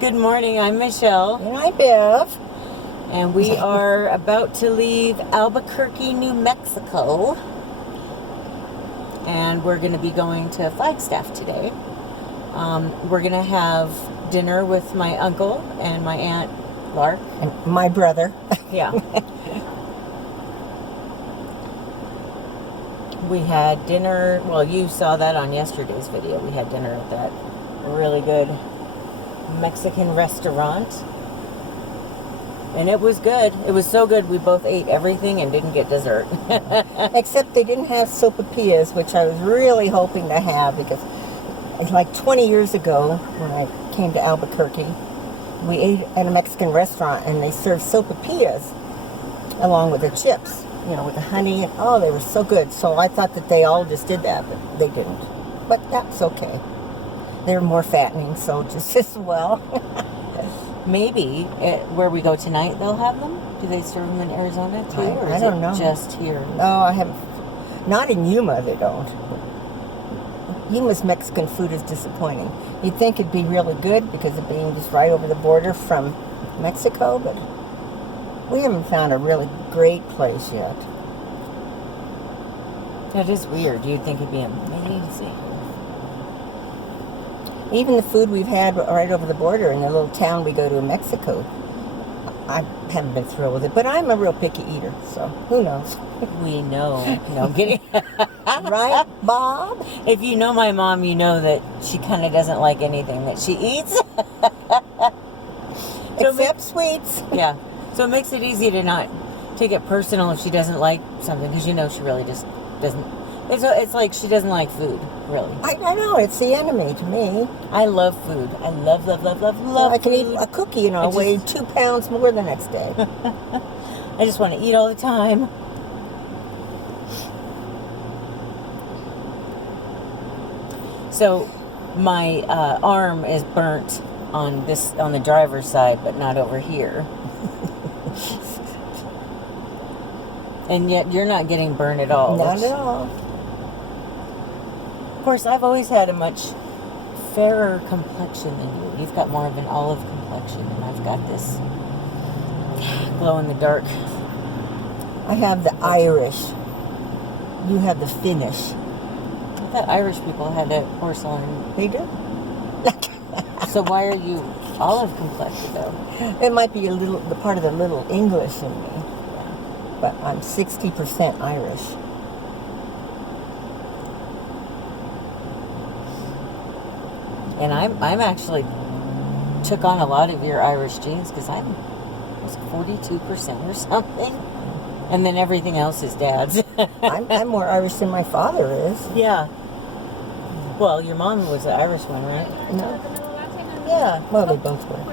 Good morning, I'm Michelle. And I'm Bev. And we are about to leave Albuquerque, New Mexico. And we're going to be going to Flagstaff today. We're going to have dinner with my uncle and my aunt, Lark. And my brother. Yeah. We had dinner, well, you saw that on yesterday's video. We had dinner at that really good Mexican restaurant. And it was good. It was so good we both ate everything and didn't get dessert. Except they didn't have sopapillas, which I was really hoping to have because like 20 years ago when I came to Albuquerque, we ate at a Mexican restaurant and they served sopapillas along with the chips, you know, with the honey. And oh, they were so good. So I thought that they all just did that, but they didn't. But that's okay. They're more fattening, so just as well. Maybe where we go tonight, they'll have them. Do they serve them in Arizona too, or I don't know. Just here? No, I haven't. Not in Yuma, they don't. Yuma's Mexican food is disappointing. You'd think it'd be really good because of being just right over the border from Mexico, but we haven't found a really great place yet. That is weird. You'd think it'd be amazing. Even the food we've had right over the border in the little town we go to in Mexico, I haven't been thrilled with it. But I'm a real picky eater, so who knows? We know. No, I'm kidding. Right, Bob? If you know my mom, you know that she kind of doesn't like anything that she eats. Except sweets. Yeah. So it makes it easy to not take it personal if she doesn't like something, because you know she really just doesn't. It's like she doesn't like food, really. I know, it's the enemy to me. I love food. I love I can food. eat a cookie and I'll weigh 2 pounds more the next day. I just want to eat all the time. So my arm is burnt on the driver's side, but not over here. And yet you're not getting burned at all. Not at all. Of course, I've always had a much fairer complexion than you. You've got more of an olive complexion, and I've got this glow-in-the-dark. I have the Irish. You have the Finnish. I thought Irish people had a porcelain. They do. So why are you olive complected, though? It might be the part of the little English in me. But I'm 60% Irish. And I'm actually took on a lot of your Irish genes because I was 42% or something, and then everything else is Dad's. I'm more Irish than my father is. Yeah. Well, your mom was the Irish one, right? No. Yeah. Well, they both were.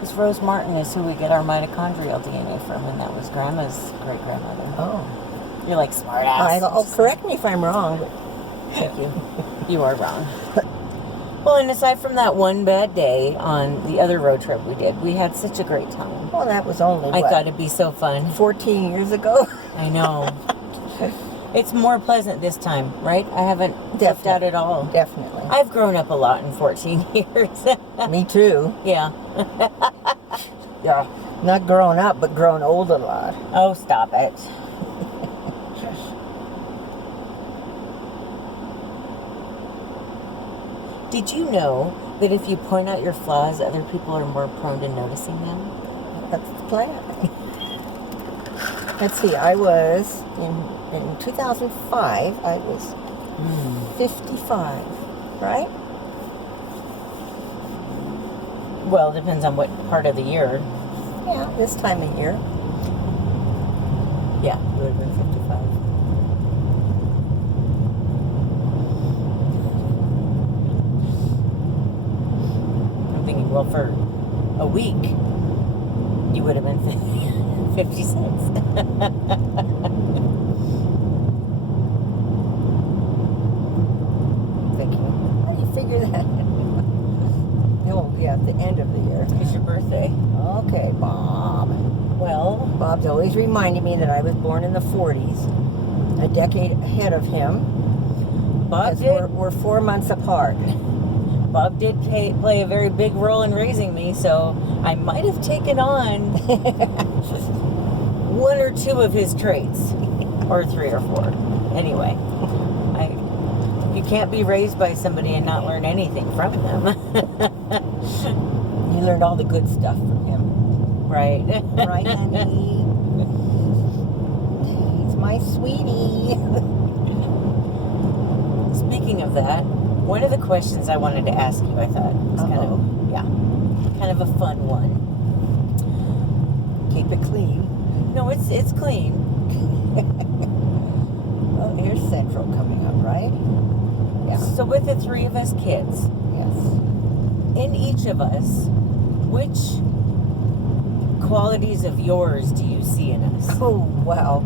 Because Rose Martin is who we get our mitochondrial DNA from, and that was Grandma's great-grandmother. Oh. You're like smart ass. Correct me if I'm wrong. But Thank you. You are wrong. Well, and aside from that one bad day on the other road trip we did, we had such a great time. Well, that was only, I thought it'd be so fun. 14 years ago? I know. It's more pleasant this time, right? I haven't left out at all. Definitely. I've grown up a lot in 14 years. Me too. Yeah. Yeah. Not grown up, but grown old a lot. Oh, stop it. Did you know that if you point out your flaws, other people are more prone to noticing them? That's the plan. Let's see, I was, in 2005, I was 55, right? Well, it depends on what part of the year. Yeah, this time of year. Yeah, you would have been 55. I'm thinking, well, for a week, you would have been 56. Thinking, how do you figure that? Oh, yeah, at the end of the year. It's your birthday. Okay, Bob. Well, Bob's always reminding me that I was born in the 40s, a decade ahead of him. Bob did. We're 4 months apart. Bob did play a very big role in raising me, so I might have taken on 1 or 2 of his traits, or 3 or 4. Anyway, you can't be raised by somebody and not learn anything from them. You learned all the good stuff from him. Right. Right, honey? He's my sweetie. Speaking of that, one of the questions I wanted to ask you, I thought was kind of a fun one. Keep it clean. No, it's clean. Oh, here's Central coming up, right? Yeah. So with the 3 of us kids, Yes. in each of us, which qualities of yours do you see in us? Oh, wow.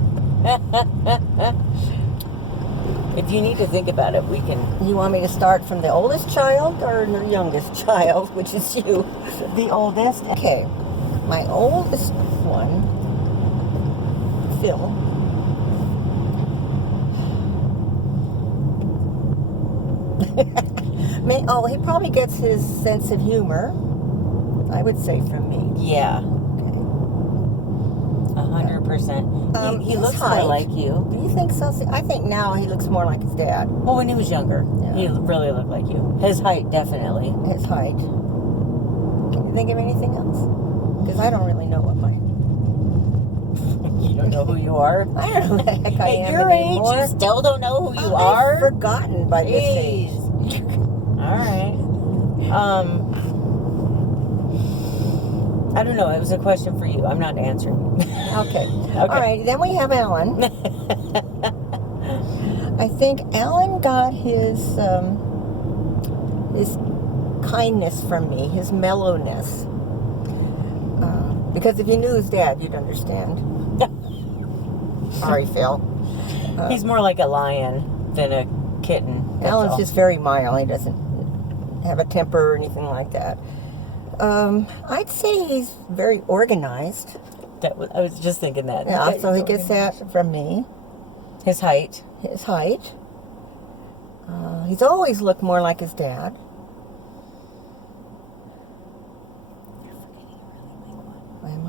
If you need to think about it, we can. You want me to start from the oldest child or the youngest child, which is you? The oldest. Okay. My oldest one, Phil. He probably gets his sense of humor, I would say, from me. Yeah. 100%. He looks more like you. Do you think so? I think now he looks more like his dad. Well, when he was younger, he really looked like you. His height, definitely. His height. Can you think of anything else? Because I don't really know what mine. You don't know who you are? I don't know who the heck I am At your anymore. age, you still don't know who you are? I've forgotten by this age. All right. I don't know. It was a question for you. I'm not answering. Okay. All right. Then we have Alan. I think Alan got his kindness from me, his mellowness. Because if you knew his dad, you'd understand. Sorry, Phil. He's more like a lion than a kitten. Alan's just very mild. He doesn't have a temper or anything like that. I'd say he's very organized. I was just thinking that. Yeah, so he gets that from me. His height. His height. He's always looked more like his dad. Am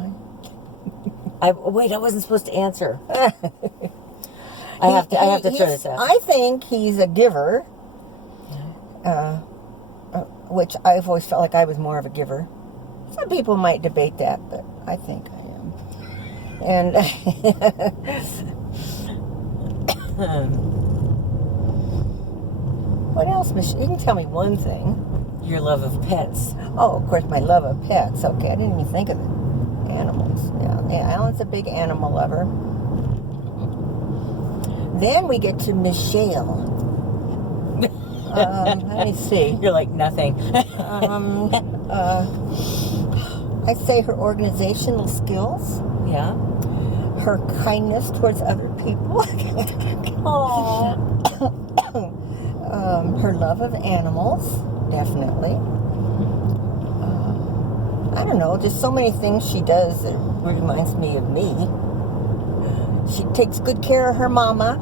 I? Wait, I wasn't supposed to answer. I have to throw this out. I think he's a giver. Which I've always felt like I was more of a giver. Some people might debate that, but I think I am. And what else, Michelle? You can tell me one thing. Your love of pets. Oh, of course, my love of pets. Okay, I didn't even think of the animals. Yeah, Alan's a big animal lover. Then we get to Michelle. Let me see. You're like nothing. I'd say her organizational skills. Yeah. Her kindness towards other people. Aww. Her love of animals, definitely. I don't know, just so many things she does that reminds me of me. She takes good care of her mama.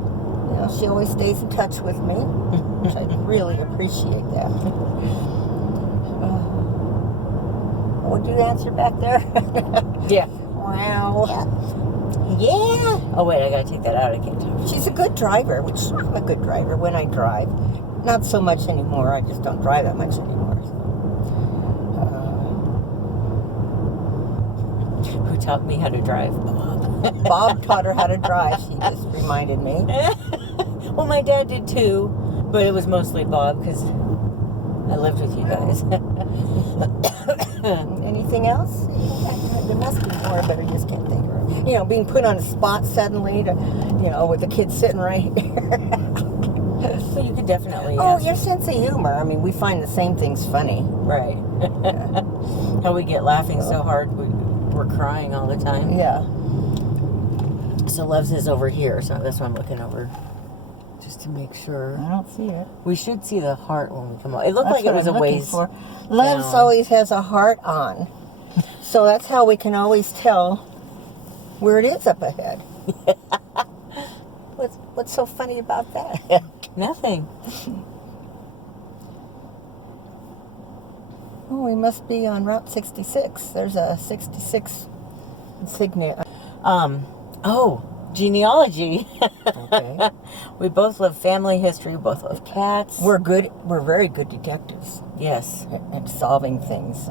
You know, she always stays in touch with me, which I really appreciate that. Would you answer back there? Yeah. Wow. Yeah. Oh wait, I gotta take that out. I can't talk. She's a good driver, which I'm a good driver when I drive. Not so much anymore. I just don't drive that much anymore. So. Who taught me how to drive? Bob taught her how to drive. She just reminded me. Well, my dad did too, but it was mostly Bob because I lived with you guys. Anything else? There must be more, but I just can't think of it. You know, being put on the spot suddenly, with the kids sitting right here. So you could definitely. Your sense of humor. I mean, we find the same things funny. Right. Yeah. How we get laughing so hard we're crying all the time. Yeah. So Love's is over here, so that's why I'm looking over. Just to make sure. I don't see it. We should see the heart when we come out. It looked like it was a ways. Love's always has a heart on. So that's how we can always tell where it is up ahead. What's so funny about that? Nothing. Oh, we must be on Route 66. There's a 66 insignia. Oh, genealogy. Okay. We both love family history. We both love cats. We're good. We're very good detectives Yes. at solving things,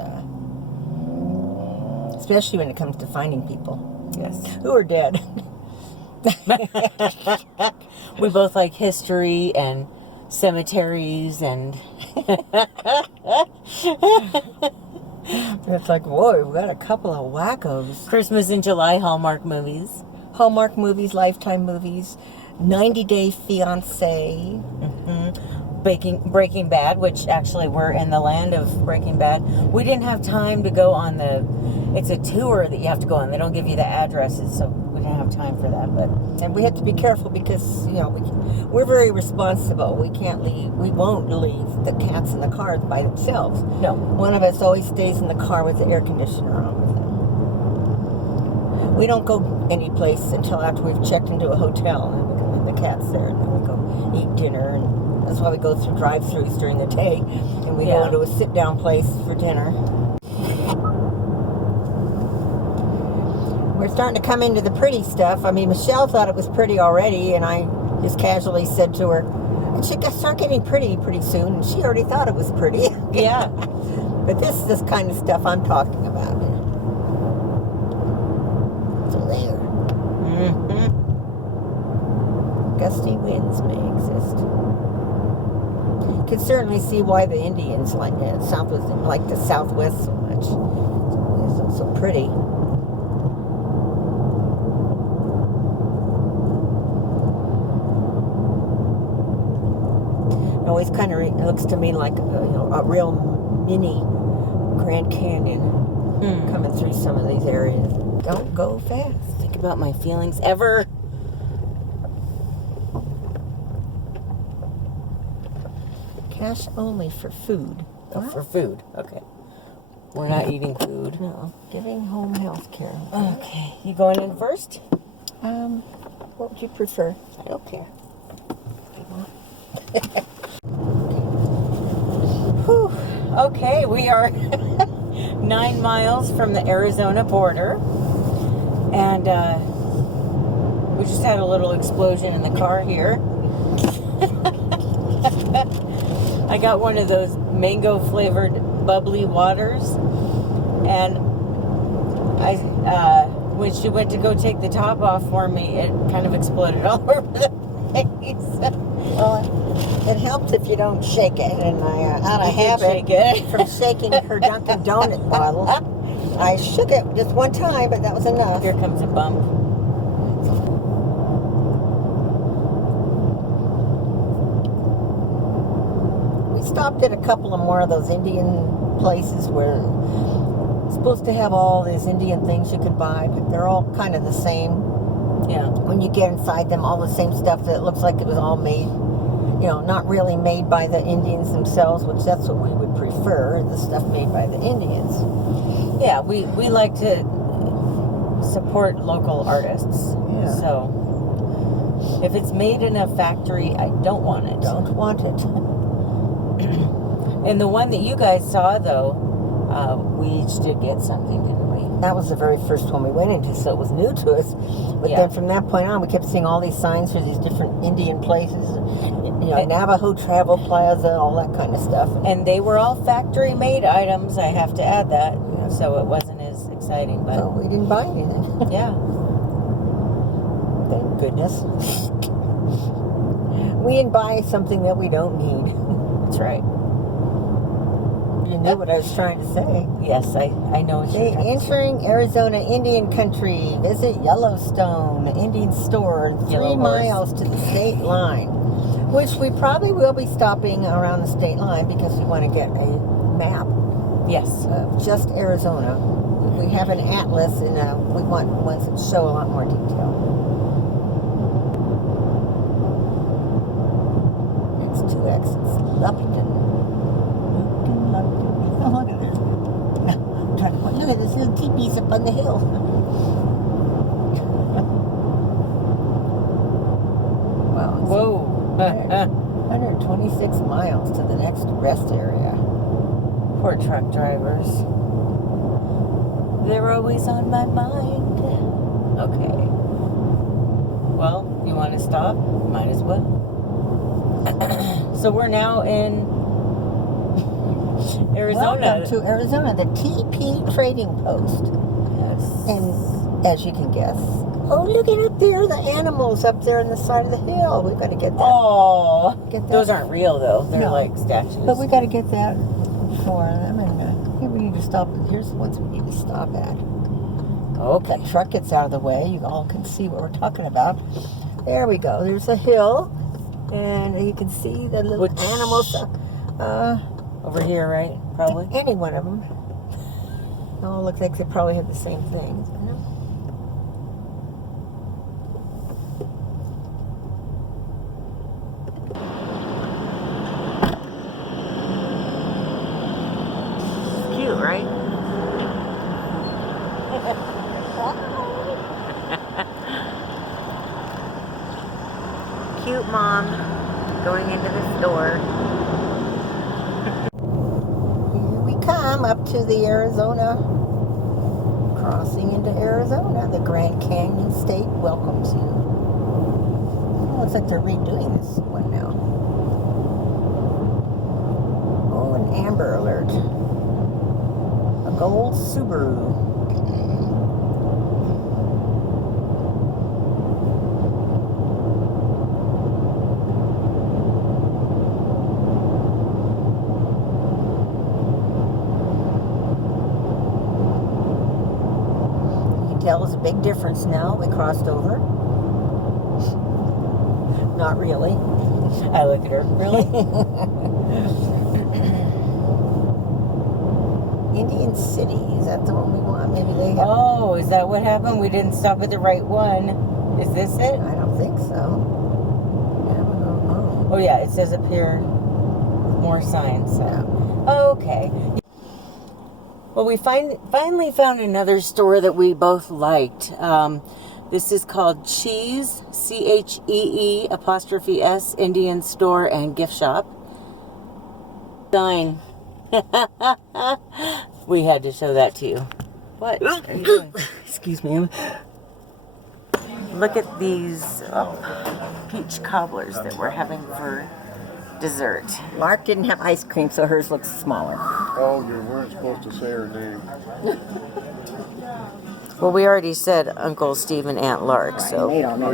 especially when it comes to finding people Yes. who are dead. We both like history and cemeteries and It's like, whoa, we've got a couple of wackos. Christmas in July Hallmark movies. Hallmark movies, Lifetime movies, 90 Day Fiancé. Breaking Bad, which actually we're in the land of Breaking Bad. We didn't have time to go on it's a tour that you have to go on. They don't give you the addresses, so we didn't have time for that. And we have to be careful because, we're very responsible. We won't leave the cats in the cars by themselves. No. One of us always stays in the car with the air conditioner on with them. We don't go any place until after we've checked into a hotel and the cat's there, and then we go eat dinner, and that's why we go through drive-thrus during the day, and we go into a sit-down place for dinner. We're starting to come into the pretty stuff. I mean, Michelle thought it was pretty already, and I just casually said to her, "It should start getting pretty soon," and she already thought it was pretty. Yeah. But this is this kind of stuff I'm talking about. So there. Mm-hmm. Gusty winds may exist. You can certainly see why the Indians like the Southwest so much. It's so pretty. It always kind of looks to me like a real mini Grand Canyon coming through some of these areas. Don't go fast. Think about my feelings ever. Cash only for food. Oh, for food. Okay. We're not eating food. No, giving home health care. Okay. You going in first? What would you prefer? I don't care. Whew. Okay, we are 9 miles from the Arizona border, and we just had a little explosion in the car here. I got one of those mango flavored bubbly waters, and when she went to go take the top off for me, it kind of exploded all over the place. Well, it helps if you don't shake it, and out of habit from shaking her Dunkin' Donut bottle, I shook it just one time, but that was enough. Here comes a bump. We stopped at a couple of more of those Indian places where it's supposed to have all these Indian things you could buy, but they're all kind of the same. Yeah. When you get inside them, all the same stuff that looks like it was all made, not really made by the Indians themselves, which that's what we would prefer, the stuff made by the Indians. Yeah, we like to support local artists. Yeah. So if it's made in a factory, I don't want it. Don't want it. And the one that you guys saw, though, we each did get something, didn't we? That was the very first one we went into, so it was new to us. But then from that point on, we kept seeing all these signs for these different Indian places, Navajo Travel Plaza, all that kind of stuff. And they were all factory-made items, I have to add that. Yeah. So it wasn't as exciting, but... So we didn't buy anything. Yeah. Thank goodness. We didn't buy something that we don't need. That's right. You knew what I was trying to say. Yes, I know what you're trying to say. Entering Arizona Indian country, visit Yellowstone Indian store, 3 miles to the state line, which we probably will be stopping around the state line because we want to get a map. Yes. Of just Arizona. We have an atlas, and we want ones that show a lot more detail. It's 2 exits. Lupton. Oh, look at this. Look at this little teepees up on the hill. Wow. Whoa. 26 miles to the next rest area. Poor truck drivers. They're always on my mind. Okay. Well, you want to stop? Might as well. So we're now in Arizona. Welcome to Arizona, the TP Trading Post. Yes. And as you can guess, oh, look at up there, the animals up there on the side of the hill. We've got to get that. Oh, Get that. those aren't real though. They're No. like statues. But we got to get that for them. And here we need to stop. Here's the ones we need to stop at. Okay. That truck gets out of the way. You all can see what we're talking about. There we go. There's a hill. And you can see the little animals. Over here, right? Probably. Any one of them. Oh, looks like they probably have the same thing. Cute, right? Cute mom going into the store. Here we come up to the Arizona, crossing into Arizona. The Grand Canyon State welcomes you. Oh, looks like they're redoing this one now. Oh, an Amber Alert. A gold Subaru. Tell is a big difference now. We crossed over. Not really. I look at her. Really? Indian City. Is that the one we want? Maybe they have. Oh, is that what happened? We didn't stop at the right one. Is this it? I don't think so. Oh yeah, it says up here more signs. So. Yeah. Okay. Well, we finally found another store that we both liked. This is called Cheese, CHEE''S, Indian Store and Gift Shop. Sign. We had to show that to you. What are you doing? Excuse me. Look at these peach cobblers that we're having for dessert. Mark didn't have ice cream, so hers looks smaller. Oh, you weren't supposed to say her name. Well, we already said Uncle Steve and Aunt Lark, so. They don't know.